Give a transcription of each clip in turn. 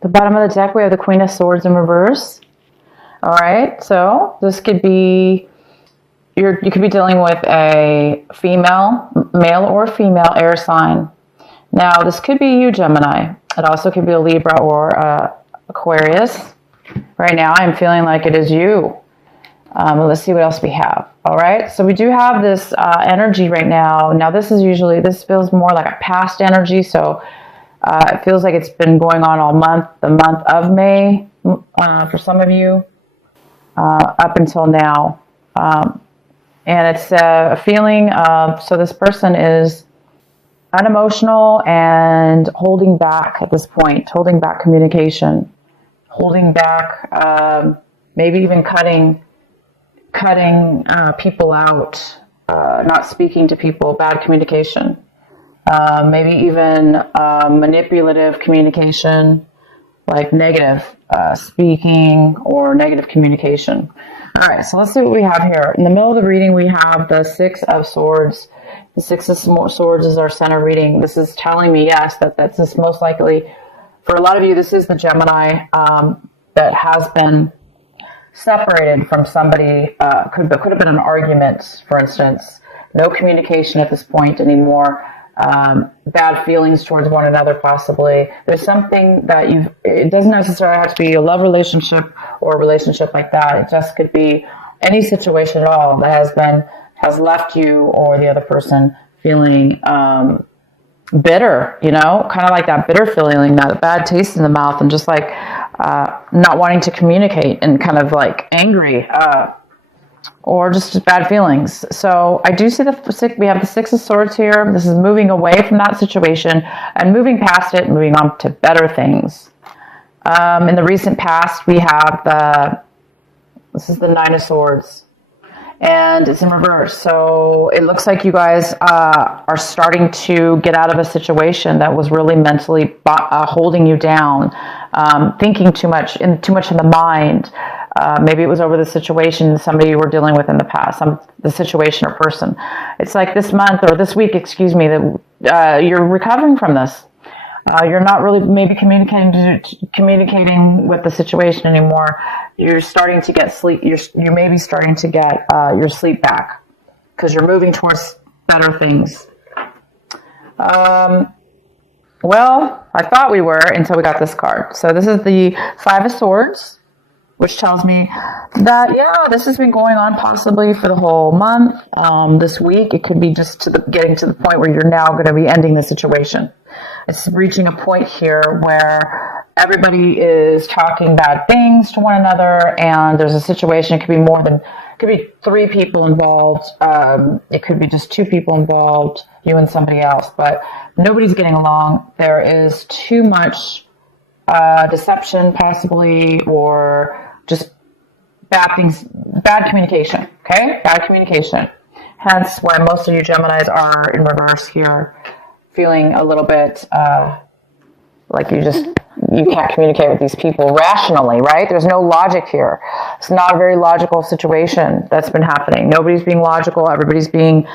The bottom of the deck, we have the Queen of Swords in reverse. All right, so this could be, you could be dealing with a male or female air sign. Now, this could be you, Gemini. It also could be a Libra or Aquarius. Right now, I'm feeling like it is you. Let's see what else we have. All right, so we do have this energy right now. Now, this feels more like a past energy, so it feels like it's been going on all month, the month of May, for some of you, up until now. And it's a feeling of, so this person is unemotional and holding back at this point, holding back communication, holding back, maybe even cutting people out, not speaking to people, bad communication. Maybe even manipulative communication, like negative speaking or negative communication. All right, so let's see what we have here. In the middle of the reading, we have the Six of Swords. The Six of Swords is our center reading. This is telling me, yes, that's most likely, for a lot of you, this is the Gemini that has been separated from somebody. Could have been an argument, for instance. No communication at this point anymore. Bad feelings towards one another, possibly. There's something that it doesn't necessarily have to be a love relationship or a relationship like that. It just could be any situation at all that has left you or the other person feeling bitter, kind of like that bitter feeling, that bad taste in the mouth, and just like not wanting to communicate and kind of like angry, or just bad feelings. So I do see we have the Six of Swords here. This is moving away from that situation and moving past it, moving on to better things. In the recent past, we have this is the Nine of Swords, and it's in reverse. So it looks like you guys are starting to get out of a situation that was really mentally holding you down, thinking too much in the mind. Maybe it was over the situation somebody you were dealing with in the past, the situation or person. It's like this month or this week, that you're recovering from this. You're not really maybe communicating with the situation anymore. You're starting to get sleep. You're maybe starting to get your sleep back because you're moving towards better things. Well, I thought we were until we got this card. So this is the Five of Swords, which tells me that, this has been going on possibly for the whole month. This week, it could be just getting to the point where you're now going to be ending the situation. It's reaching a point here where everybody is talking bad things to one another, and there's a situation. It could be 3 people involved. It could be just 2 people involved, you and somebody else, but nobody's getting along. There is too much deception, possibly, or just bad communication, okay? Bad communication. Hence why most of you Geminis are in reverse here, feeling a little bit like you can't communicate with these people rationally, right? There's no logic here. It's not a very logical situation that's been happening. Nobody's being logical. Everybody's being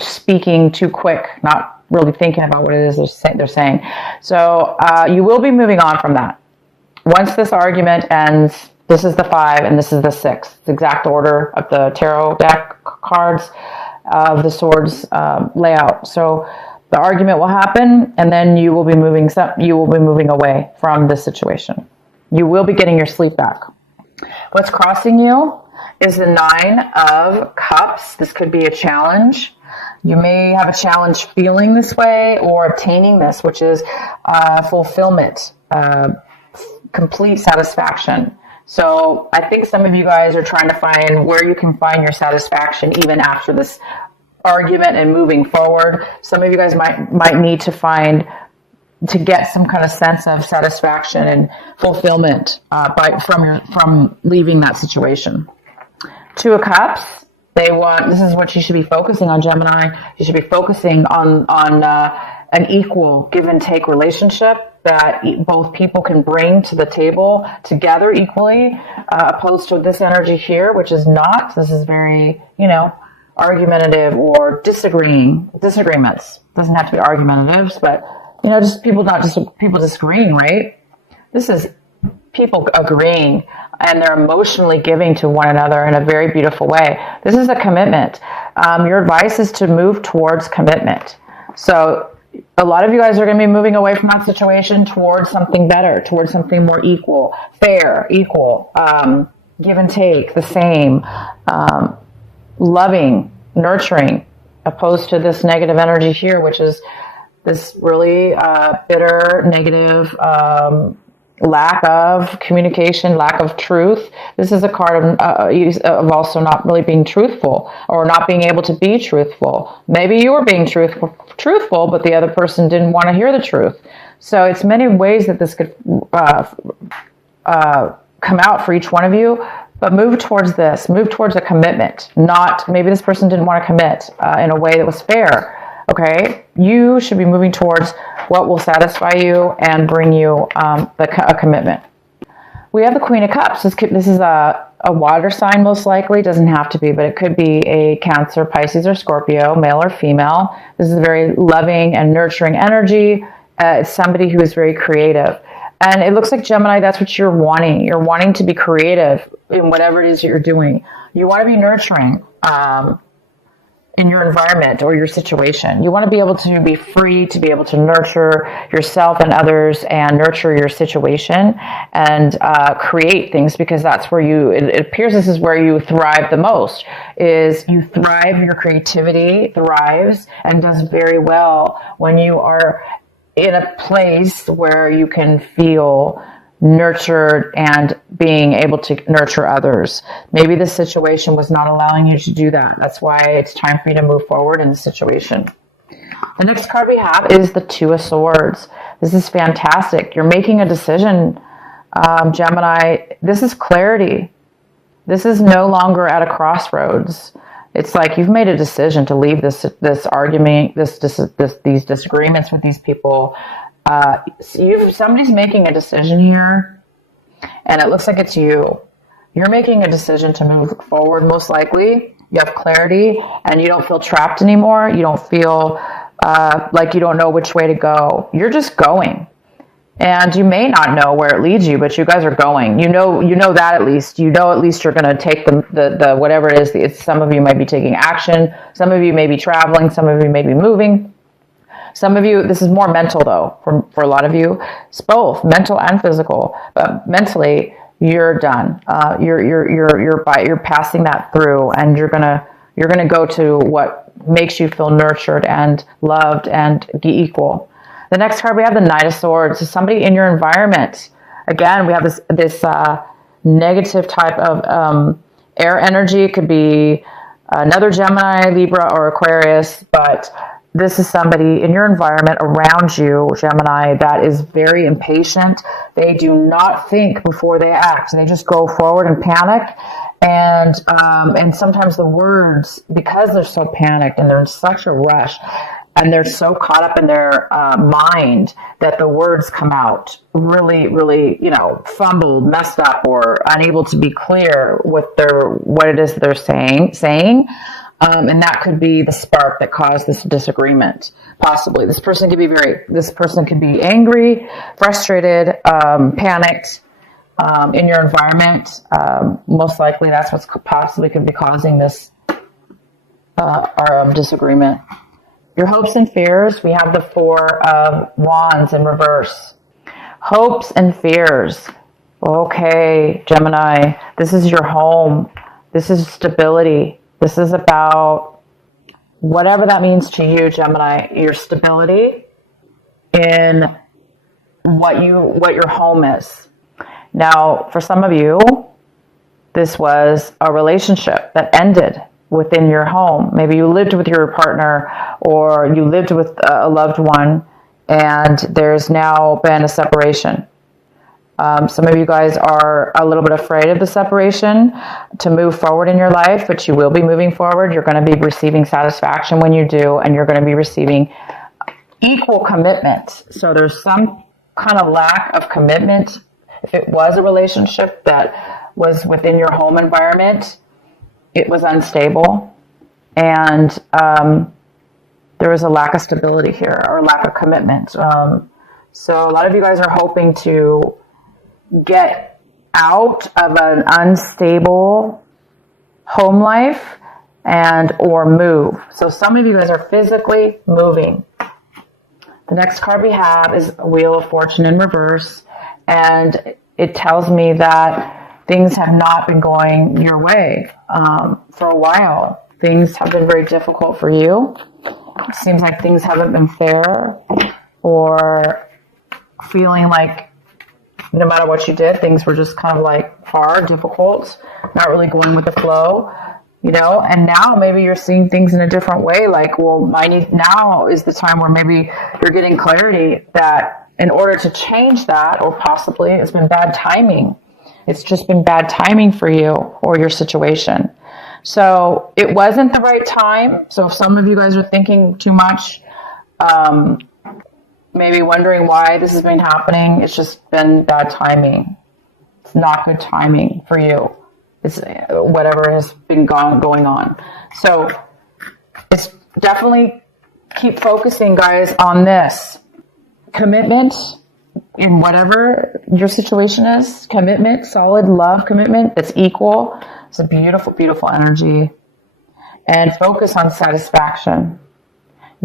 speaking too quick, not really thinking about what it is they're saying. So you will be moving on from that. Once this argument ends, this is the 5 and this is the 6. The exact order of the tarot deck cards of the swords layout. So the argument will happen, and then you will be moving away from this situation. You will be getting your sleep back. What's crossing you is the 9 of Cups. This could be a challenge. You may have a challenge feeling this way or obtaining this, which is fulfillment, complete satisfaction. So I think some of you guys are trying to find where you can find your satisfaction even after this argument and moving forward. Some of you guys might need to get some kind of sense of satisfaction and fulfillment from leaving that situation. 2 of Cups. This is what you should be focusing on, Gemini. You should be focusing on an equal give and take relationship that both people can bring to the table together equally, opposed to this energy here, which is not. This is very, argumentative or disagreements. Doesn't have to be argumentatives, but just people disagreeing, right? This is people agreeing, and they're emotionally giving to one another in a very beautiful way. This is a commitment. Your advice is to move towards commitment. So a lot of you guys are going to be moving away from that situation towards something better, towards something more equal, fair, equal, give and take, the same, loving, nurturing, opposed to this negative energy here, which is this really bitter, negative, lack of communication, lack of truth. This is a card of also not really being truthful, or not being able to be truthful. Maybe you were being truthful, but the other person didn't want to hear the truth. So it's many ways that this could come out for each one of you. But move towards this. Move towards a commitment. Not, maybe this person didn't want to commit in a way that was fair. Okay? You should be moving towards what will satisfy you and bring you a commitment. We have the Queen of Cups. This is a water sign, most likely. It doesn't have to be, but it could be a Cancer, Pisces, or Scorpio, male or female. This is a very loving and nurturing energy. It's somebody who is very creative. And it looks like, Gemini, that's what you're wanting. You're wanting to be creative in whatever it is that you're doing. You want to be nurturing in your environment or your situation. You want to be able to be free, to be able to nurture yourself and others, and nurture your situation, and create things, because that's where it appears this is where you thrive the most. Is you thrive, your creativity thrives and does very well when you are in a place where you can feel nurtured and being able to nurture others. Maybe the situation was not allowing you to do that. That's why it's time for you to move forward in the situation. The next card we have is the Two of Swords. This is fantastic. You're making a decision, Gemini. This is clarity. This is no longer at a crossroads. It's like you've made a decision to leave this argument, these disagreements with these people. Somebody's making a decision here, and it looks like it's you. You're making a decision to move forward, most likely. You have clarity, and you don't feel trapped anymore. You don't feel like you don't know which way to go. You're just going. And you may not know where it leads you, but you guys are going. You know that at least. You know at least you're going to take the whatever it is. Some of you might be taking action. Some of you may be traveling. Some of you may be moving. Some of you, this is more mental though, for a lot of you. It's both mental and physical. But mentally, you're done. You're passing that through, and you're gonna go to what makes you feel nurtured and loved and equal. The next card we have the Knight of Swords. So somebody in your environment. Again, we have this negative type of air energy. It could be another Gemini, Libra, or Aquarius, but this is somebody in your environment around you, Gemini, that is very impatient. They do not think before they act. They just go forward and panic. And sometimes the words, because they're so panicked and they're in such a rush, and they're so caught up in their mind that the words come out really, really, fumbled, messed up, or unable to be clear with what it is they're saying. And that could be the spark that caused this disagreement. Possibly, this person could be angry, frustrated, panicked in your environment. Most likely, that's what's possibly could be causing this disagreement. Your hopes and fears, we have the Four of Wands in reverse. Hopes and fears. Okay, Gemini, this is your home. This is stability. This is about whatever that means to you, Gemini, your stability in what your home is. Now, for some of you, this was a relationship that ended within your home. Maybe you lived with your partner, or you lived with a loved one, and there's now been a separation. Some of you guys are a little bit afraid of the separation to move forward in your life, but you will be moving forward. You're going to be receiving satisfaction when you do, and you're going to be receiving equal commitment. So there's some kind of lack of commitment. If it was a relationship that was within your home environment, it was unstable, and there was a lack of stability here or lack of commitment. So a lot of you guys are hoping to get out of an unstable home life and or move. So some of you guys are physically moving. The next card we have is Wheel of Fortune in reverse, and it tells me that things have not been going your way for a while. Things have been very difficult for you. It seems like things haven't been fair, or feeling like no matter what you did, things were just kind of like hard, difficult, not really going with the flow, you know. And now maybe you're seeing things in a different way. Like, well, now is the time where maybe you're getting clarity that in order to change that, or possibly it's been bad timing. It's just been bad timing for you or your situation. So it wasn't the right time. So if some of you guys are thinking too much, maybe wondering why this has been happening, it's just been bad timing. It's not good timing for you. It's whatever has been going on. So it's definitely keep focusing, guys, on this. Commitment in whatever your situation is. Commitment, solid love commitment that's equal. It's a beautiful, beautiful energy. And focus on satisfaction.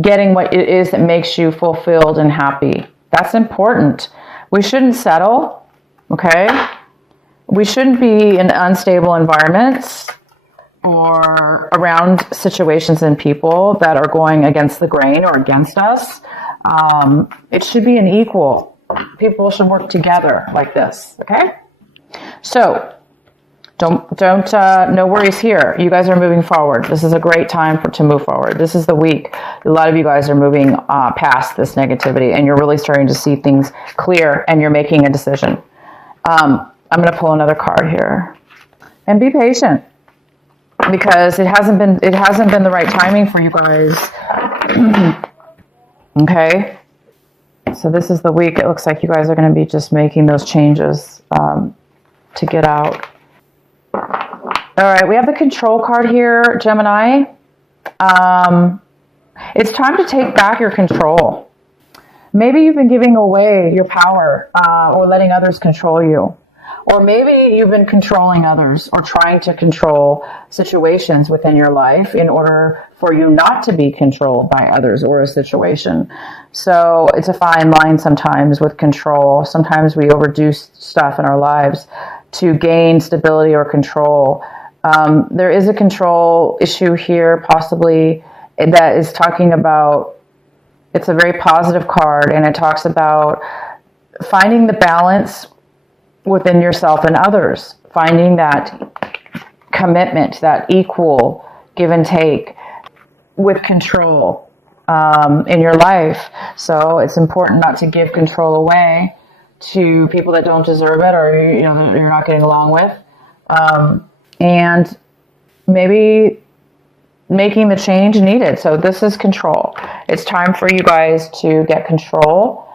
Getting what it is that makes you fulfilled and happy. That's important. We shouldn't settle, okay? We shouldn't be in unstable environments or around situations and people that are going against the grain or against us. It should be an equal. People should work together like this, okay? So, no worries here. You guys are moving forward. This is a great time to move forward. This is the week. A lot of you guys are moving past this negativity, and you're really starting to see things clear, and you're making a decision. I'm going to pull another card here, and be patient, because it hasn't been the right timing for you guys. Okay. So this is the week. It looks like you guys are going to be just making those changes to get out. All right, we have the Control card here, Gemini. It's time to take back your control. Maybe you've been giving away your power or letting others control you. Or maybe you've been controlling others or trying to control situations within your life in order for you not to be controlled by others or a situation. So it's a fine line sometimes with control. Sometimes we overdo stuff in our lives to gain stability or control. There is a control issue here, possibly, that is talking about, it's a very positive card, and it talks about finding the balance within yourself and others, finding that commitment, that equal give and take with control in your life. So it's important not to give control away to people that don't deserve it, or that you're not getting along with, and maybe making the change needed. So this is control. It's time for you guys to get control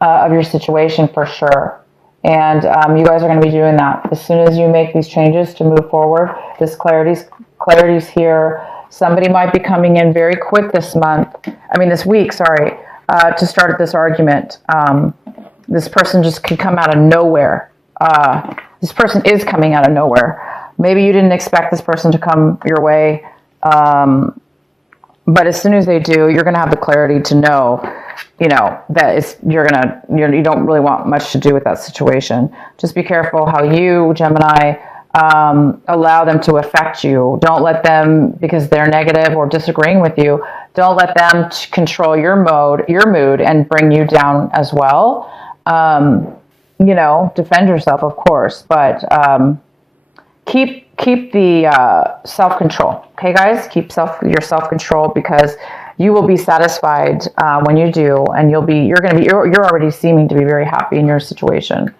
of your situation for sure. And you guys are going to be doing that as soon as you make these changes to move forward. This clarity's here. Somebody might be coming in very quick this week, to start this argument. This person just can come out of nowhere. This person is coming out of nowhere. Maybe you didn't expect this person to come your way. But as soon as they do, you're going to have the clarity to know, that you don't really want much to do with that situation. Just be careful how you, Gemini, allow them to affect you. Don't let them, because they're negative or disagreeing with you, don't let them control your mood and bring you down as well. Defend yourself, of course, but keep the self-control. Okay, guys, keep your self-control, because you will be satisfied when you do, and you're already seeming to be very happy in your situation.